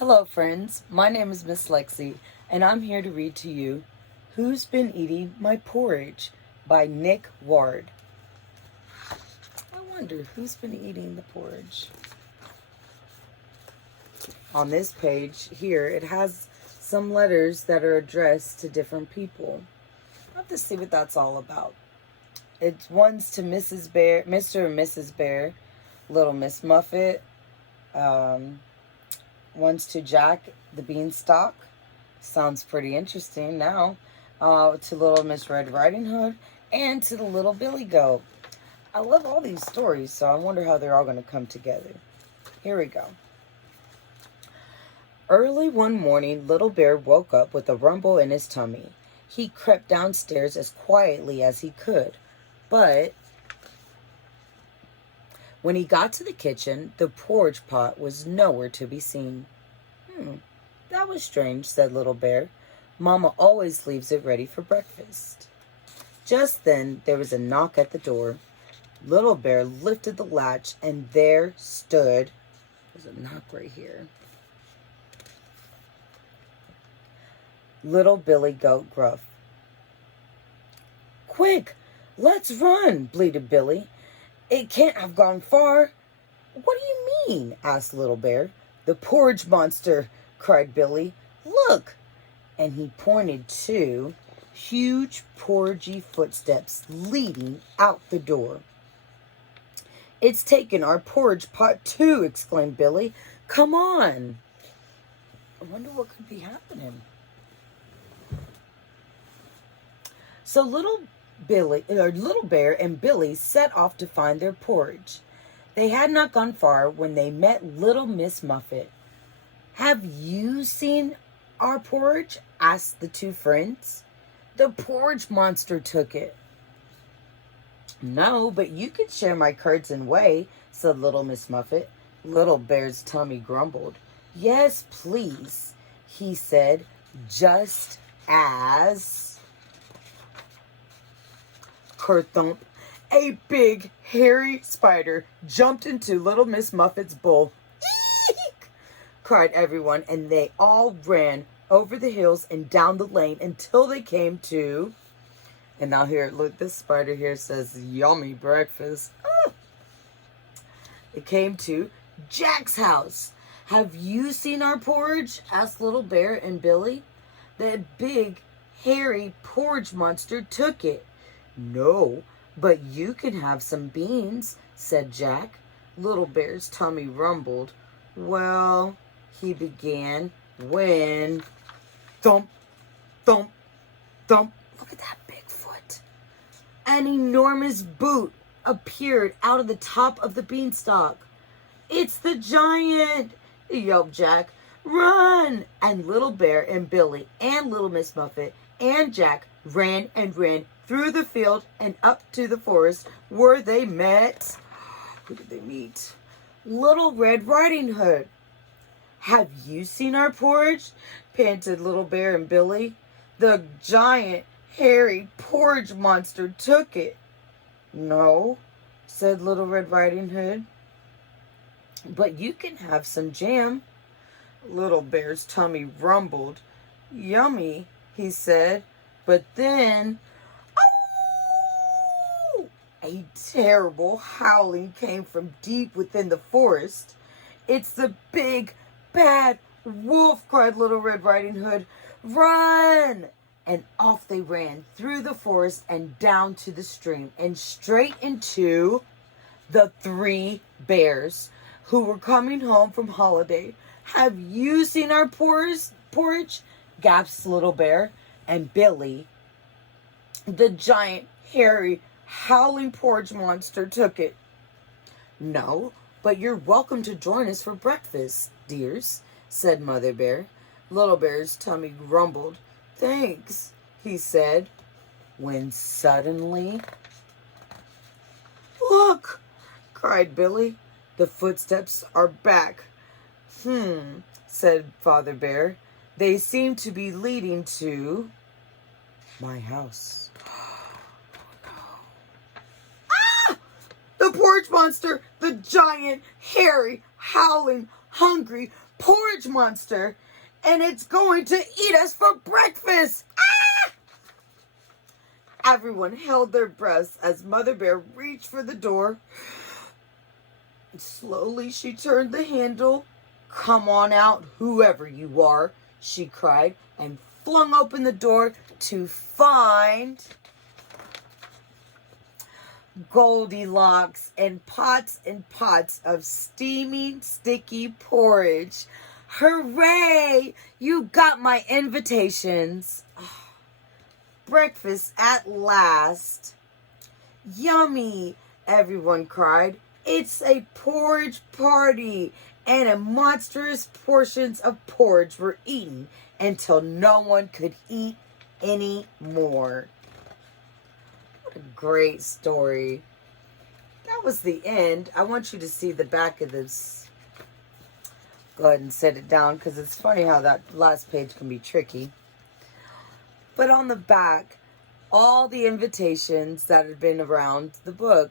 Hello, friends. My name is Miss Lexi, and I'm here to read to you Who's Been Eating My Porridge by Nick Ward. I wonder who's been eating the porridge. On this page here, it has some letters that are addressed to different people. I'll have to see what that's all about. It's one's to Mrs. Bear, Mr. and Mrs. Bear, Little Miss Muffet, one's to Jack the Beanstalk. Sounds pretty interesting now. To Little Miss Red Riding Hood, and to the Little Billy Goat. I love all these stories, so I wonder how they're all going to come together. Here we go. Early one morning, Little Bear woke up with a rumble in his tummy. He crept downstairs as quietly as he could, but when he got to the kitchen, the porridge pot was nowhere to be seen. That was strange, said Little Bear. Mama always leaves it ready for breakfast. Just then, there was a knock at the door. Little Bear lifted the latch, and there stood, there's a knock right here, Little Billy Goat Gruff. Quick, let's run, bleated Billy. It can't have gone far. What do you mean? Asked Little Bear. The porridge monster, cried Billy. Look! And he pointed to huge porridgey footsteps leading out the door. It's taken our porridge pot too, exclaimed Billy. Come on. I wonder what could be happening. So Little Bear and Billy set off to find their porridge. They had not gone far when they met Little Miss Muffet. Have you seen our porridge? Asked the two friends. The porridge monster took it. No, but you could share my curds and whey, said Little Miss Muffet. Little Bear's tummy grumbled. Yes, please, he said, just as... Kerthump, a big, hairy spider jumped into Little Miss Muffet's bowl. Eek! Cried everyone, and they all ran over the hills and down the lane until they came to... And now here, look, this spider here says, yummy breakfast. Oh. It came to Jack's house. Have you seen our porridge? Asked Little Bear and Billy. That big, hairy porridge monster took it. No, but you can have some beans, said Jack. Little Bear's tummy rumbled. Well, he began when... Thump, thump, thump. Look at that big foot. An enormous boot appeared out of the top of the beanstalk. It's the giant, yelped Jack. Run! And Little Bear and Billy and Little Miss Muffet and Jack ran and ran through the field and up to the forest where they met. Who did they meet? Little Red Riding Hood. Have you seen our porridge? Panted Little Bear and Billy. The giant, hairy porridge monster took it. No, said Little Red Riding Hood. But you can have some jam. Little Bear's tummy rumbled. Yummy, he said. But then, oh! A terrible howling came from deep within the forest. It's the big, bad wolf, cried Little Red Riding Hood. Run! And off they ran through the forest and down to the stream and straight into the three bears who were coming home from holiday. Have you seen our porridge? Gasped Little Bear. And Billy, the giant, hairy, howling porridge monster, took it. No, but you're welcome to join us for breakfast, dears, said Mother Bear. Little Bear's tummy grumbled. Thanks, he said, when suddenly... Look, cried Billy. The footsteps are back. Said Father Bear. They seem to be leading to my house. Ah! The porridge monster, the giant, hairy, howling, hungry porridge monster, and it's going to eat us for breakfast. Ah! Everyone held their breaths as Mother Bear reached for the door. Slowly, she turned the handle. "Come on out, whoever you are," she cried, and flung open the door to find Goldilocks and pots of steaming, sticky porridge. "Hooray! You got my invitations." Breakfast at last. "Yummy!" everyone cried. "It's a porridge party," and a monstrous portions of porridge were eaten until no one could eat any more. What a great story. That was the end. I want you to see the back of this. Go ahead and set it down because it's funny how that last page can be tricky. But on the back, all the invitations that had been around the book